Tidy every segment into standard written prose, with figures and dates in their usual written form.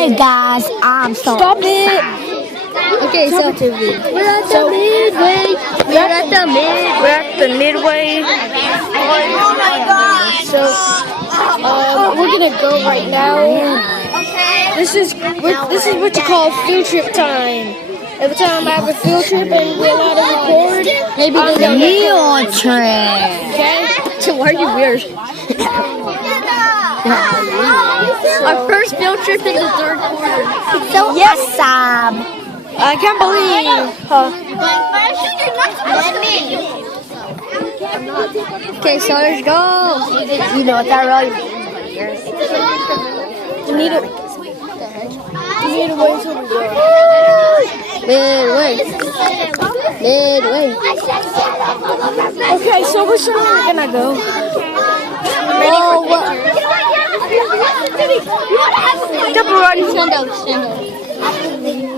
Hey guys, I'm so Stop it. Okay, so we're at the midway. We're at the midway. Oh my gosh. So we're gonna go right now. This is what you call field trip time. Every time I have a field trip and we're allowed to record, maybe there's a meal trip. Okay? So why are you weird? Our first field trip in the third quarter. So awesome. I can't believe. Okay, so let's go. You know what that really You need to wait until we go. Midway. Okay, so which one are we gonna go?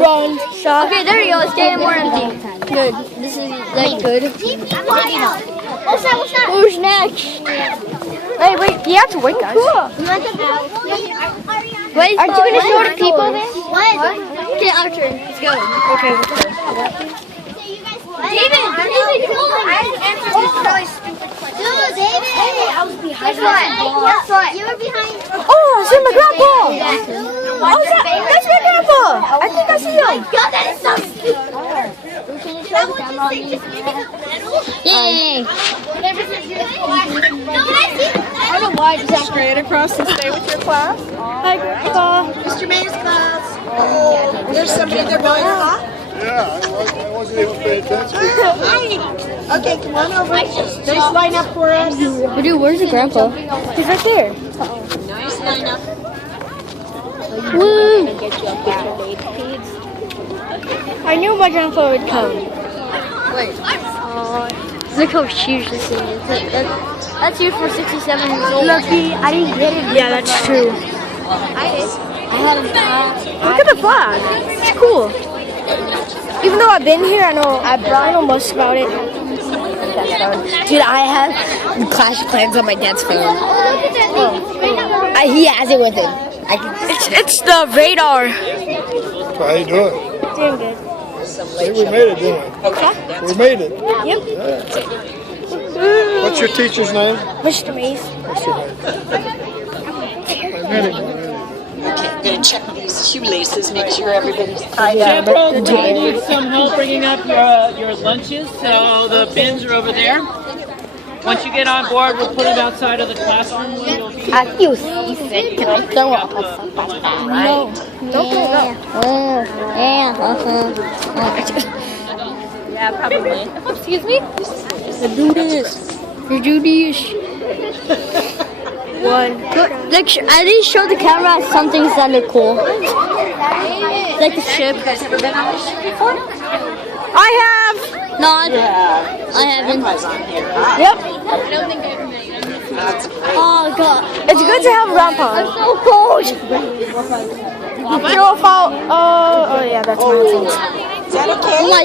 Run, shot. Okay, there you go. It's getting more empty. Good. This is like good. Who's next? Hey, wait. You have to wait, guys. Wait, aren't you gonna show the people then? What? Okay, our turn. Let's go. Okay. David, come on. I answered this really stupid question. Dude, David. Hey, I was behind. Guess what? You were behind. Oh, I see my grandpa. Oh, that's my grandpa. I think I see him. Oh my God, that is so stupid. Yay! I don't know why I just walked right across to stay with your class. Hi, Grandpa. Mr. May's class. Oh, there's somebody in their boys' class? Yeah, I wasn't even paying attention. Okay, come on over. Nice line up for us. Dude, where's the grandpa? He's right there. Nice lineup. Woo! I knew my grandpa would come. Look how huge this thing is. That's huge for 67 years old. lucky. I didn't get it. Yeah, that's true. I had a Look at the flag. It's cool. Even though I've been here, I know most about it. Dude, I have Clash of Clans on my dad's phone. He has it with him. It's the radar. How you doing? Doing good. See, we made it, didn't we? We made it. Yep. What's your teacher's name? Mr. Mays. Okay, I'm going to check these shoelaces, make sure everybody's tied up. General, we need some help bringing up your lunches, so the bins are over there. Once you get on board, we'll put it outside of the classroom window. I feel sick. Can I throw up? No. Don't throw it up. Yeah, probably. Excuse me? Do this. Do this. One. Like, at least show the camera something sounded cool. Like the ship. I have. Not. I haven't. Yep. Oh god. It's good to have a grandpa. I'm so cold. Zero fault. Oh yeah, that's my thing. Is that okay? My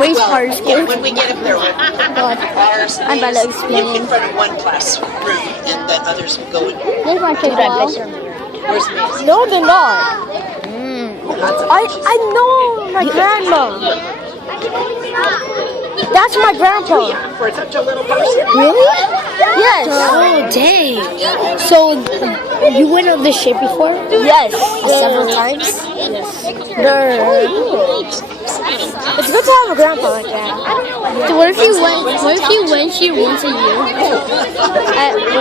waist part is cold. When we get up there, ours I'm about to is explain. in front of one classroom, and the others will go in. This might take a while. Where's Macy? No, they're not. I know my grandma. That's my grandpa. For such a little person. Really? Yes. Oh, dang. So, you went on this ship before? Yes. Several times? It's good to have a grandpa like that. So what if you went here once a year?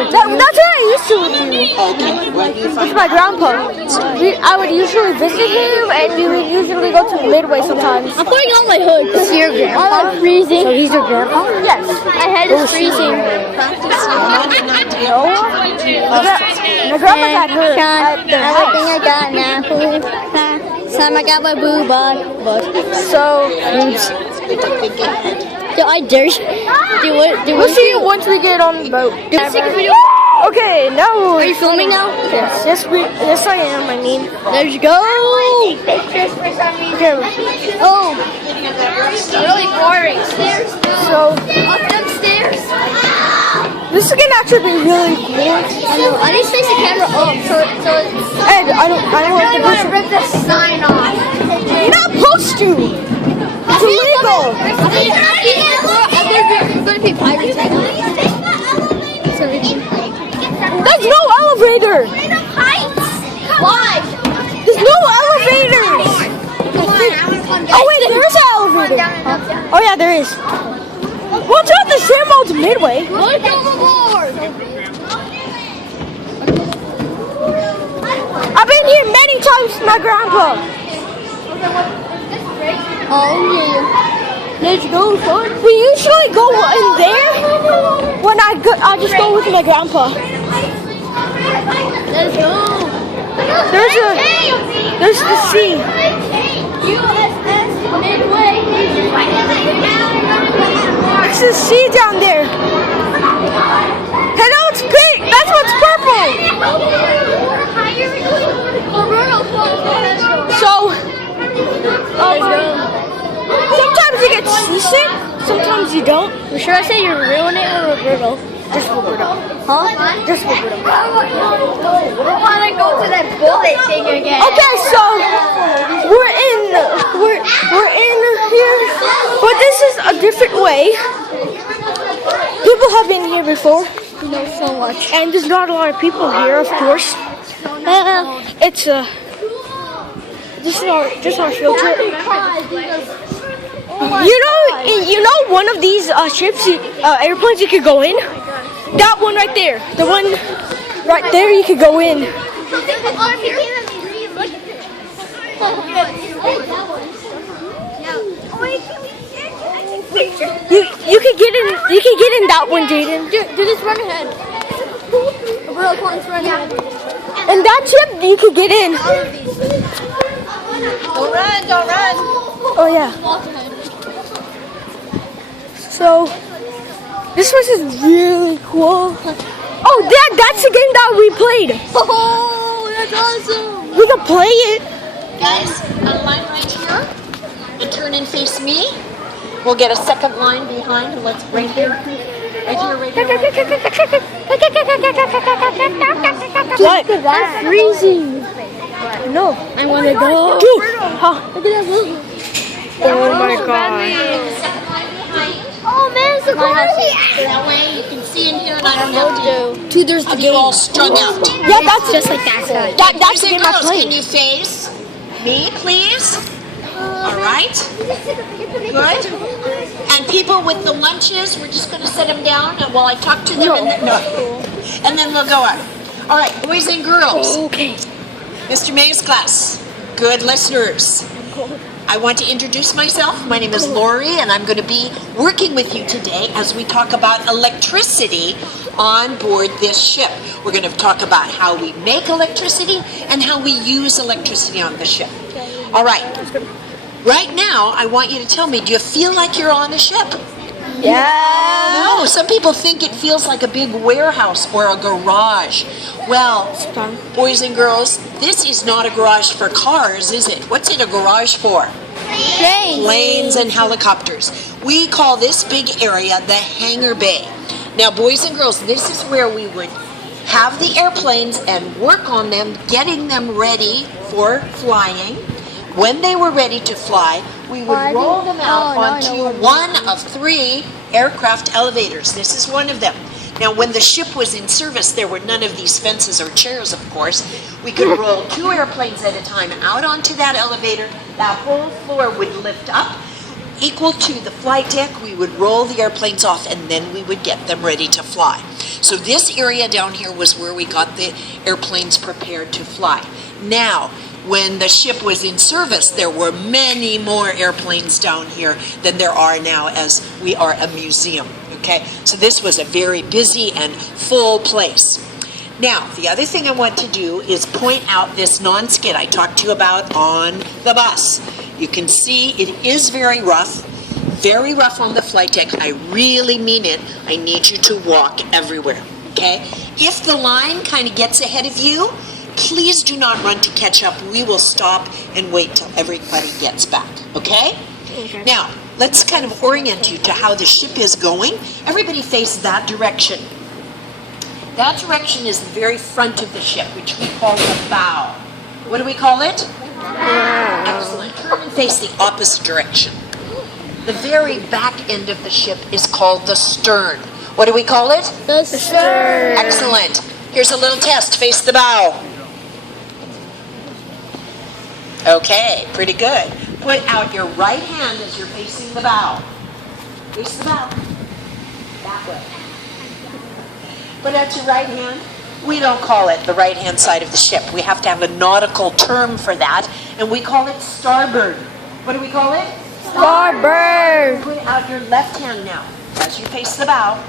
That's what I used to with you. Okay, well, you With find my grandpa. I would usually visit him, and we would usually go to Midway sometimes. I'm putting on my hood. Is he your grandpa? I'm freezing. So he's your grandpa? Yes. My head is freezing. My grandma's at her at their Everything I house. got now. Time I got my boo bud. So Do I dare you? we'll see you once we get on the boat. Okay, now Are you filming now? yes, I am. I mean, Let's go. okay. Oh, Really boring. So up them stairs. this is gonna actually be really cool. I need to face the camera up so Ed, I don't want to want to rip this sign off. You're not supposed to. It's illegal. There's going to be pirates right now. There's no elevator. Why? There's no elevators. Oh wait, there is an elevator. Oh yeah, there is. Watch out, the tram mode's midway. Look overboard. I've been here many times with my grandpa. Oh yeah. Let's go, son. We usually go in there when I just go with my grandpa. Let's go. There's the sea. USS Midway. It's the sea down there. Hey, no, it's pink. That's what's purple. So, sometimes you get seasick, sometimes you don't. Should I say your real name or Roberto? Just Roberto. Huh? Just Roberto. I want to go to that bullet thing again. Okay, so we're in here, but this is a different way. People have been here before. You know so much. And there's not a lot of people here, of course. It's just our field trip. You know, one of these ships, airplanes you could go in. That one right there, the one right there, you could go in. You could get in. You could get in that one, Jaden. Dude, just run ahead. Real close, run ahead. And that ship, you could get in. Don't run, don't run. Oh yeah. Walk ahead. So this was just really cool. Oh, that's the game that we played. Oh, that's awesome. We can play it. Guys, a line right here. And turn and face me. We'll get a second line behind and let's right here. Right here, right here. What? I'm freezing. No, I want to go. Dude, huh? Look at that movie. Oh my god. Oh man, it's a party. That way you can see in here and I don't have to Dude, there's the have you all strung out. Yeah, that's just like that guy. That's Boys the and game I girls, can played. you face me, please? All right. Good. And people with the lunches, we're just going to set them down while I talk to them. And then we'll go on. All right, boys and girls. Okay. Mr. May's class, good listeners. I want to introduce myself. My name is Lori, and I'm going to be working with you today as we talk about electricity on board this ship. We're going to talk about how we make electricity and how we use electricity on the ship. All right. Right now, I want you to tell me, do you feel like you're on a ship? Yeah. No, some people think it feels like a big warehouse or a garage. Well, boys and girls, this is not a garage for cars, is it? What's it a garage for? Planes and helicopters. We call this big area the hangar bay. Now, boys and girls, this is where we would have the airplanes and work on them, getting them ready for flying. When they were ready to fly, we would roll them out onto one of 3 aircraft elevators. This is one of them. Now, when the ship was in service, there were none of these fences or chairs, of course. We could roll 2 airplanes at a time out onto that elevator. That whole floor would lift up. Equal to the flight deck, we would roll the airplanes off, and then we would get them ready to fly. So this area down here was where we got the airplanes prepared to fly. Now, when the ship was in service, there were many more airplanes down here than there are now, as we are a museum. Okay, so this was a very busy and full place. Now, the other thing I want to do is point out this non-skid I talked to you about on the bus. You can see it is very rough on the flight deck. I really mean it. I need you to walk everywhere, okay? If the line kind of gets ahead of you, please do not run to catch up. We will stop and wait till everybody gets back, okay? Okay. Now, let's kind of orient you to how the ship is going. Everybody face that direction. That direction is the very front of the ship, which we call the bow. What do we call it? Excellent. Turn and face the opposite direction. The very back end of the ship is called the stern. What do we call it? The stern. Excellent. Here's a little test. Face the bow. Okay, pretty good. Put out your right hand as you're facing the bow. Face the bow. That way. Put out your right hand. We don't call it the right-hand side of the ship. We have to have a nautical term for that, and we call it starboard. What do we call it? Starboard. Put out your left hand now as you face the bow.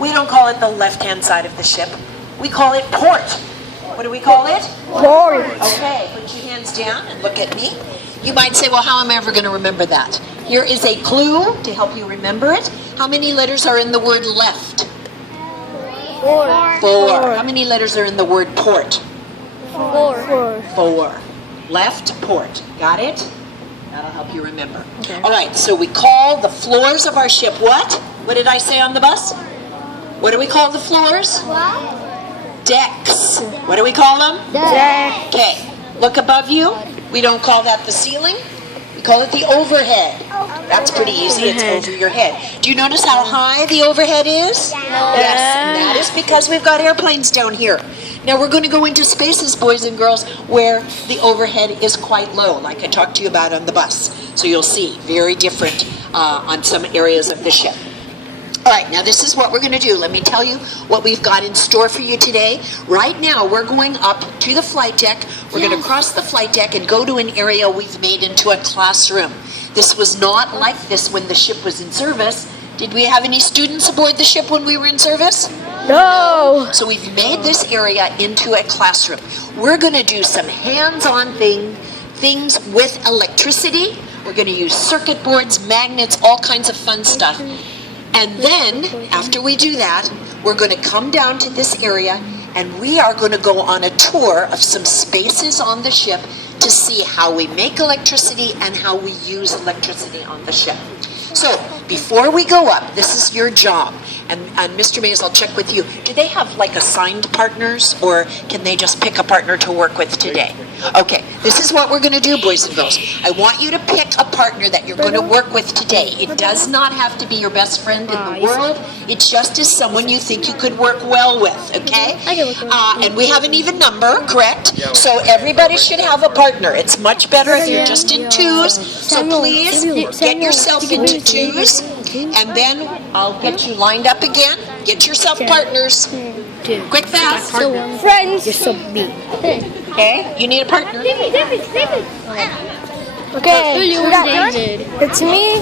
We don't call it the left-hand side of the ship. We call it port. What do we call it? Port. Okay, put your hands down and look at me. You might say, well, how am I ever going to remember that? Here is a clue to help you remember it. How many letters are in the word left? 4. 4. How many letters are in the word port? 4. 4. Left, port. Got it? That'll help you remember. All right, so we call the floors of our ship what? What did I say on the bus? What do we call the floors? Decks. What do we call them? Deck. Okay, look above you. We don't call that the ceiling. We call it the overhead. That's pretty easy. It's over your head. Do you notice how high the overhead is? Yes, and that is because we've got airplanes down here. Now we're going to go into spaces, boys and girls, where the overhead is quite low, like I talked to you about on the bus. So you'll see, very different on some areas of the ship. All right, now this is what we're going to do. Let me tell you what we've got in store for you today. Right now, we're going up to the flight deck. We're going to cross the flight deck and go to an area we've made into a classroom. This was not like this when the ship was in service. Did we have any students aboard the ship when we were in service? No. So we've made this area into a classroom. We're going to do some hands-on things with electricity. We're going to use circuit boards, magnets, all kinds of fun stuff. And then, after we do that, we're going to come down to this area and we are going to go on a tour of some spaces on the ship to see how we make electricity and how we use electricity on the ship. So, before we go up, this is your job. And Mr. Mays, I'll check with you. Do they have like assigned partners or can they just pick a partner to work with today? Okay, this is what we're going to do, boys and girls. I want you to pick a partner that you're going to work with today. It does not have to be your best friend in the world. It just is someone you think you could work well with, okay? And we have an even number, correct? So everybody should have a partner. It's much better if you're just in twos. So please get yourself into twos. And then I'll get you lined up again. Get yourself partners. Quick, fast. Friends. You're so mean. Okay, you need a partner. Okay. You we and got David. It's me.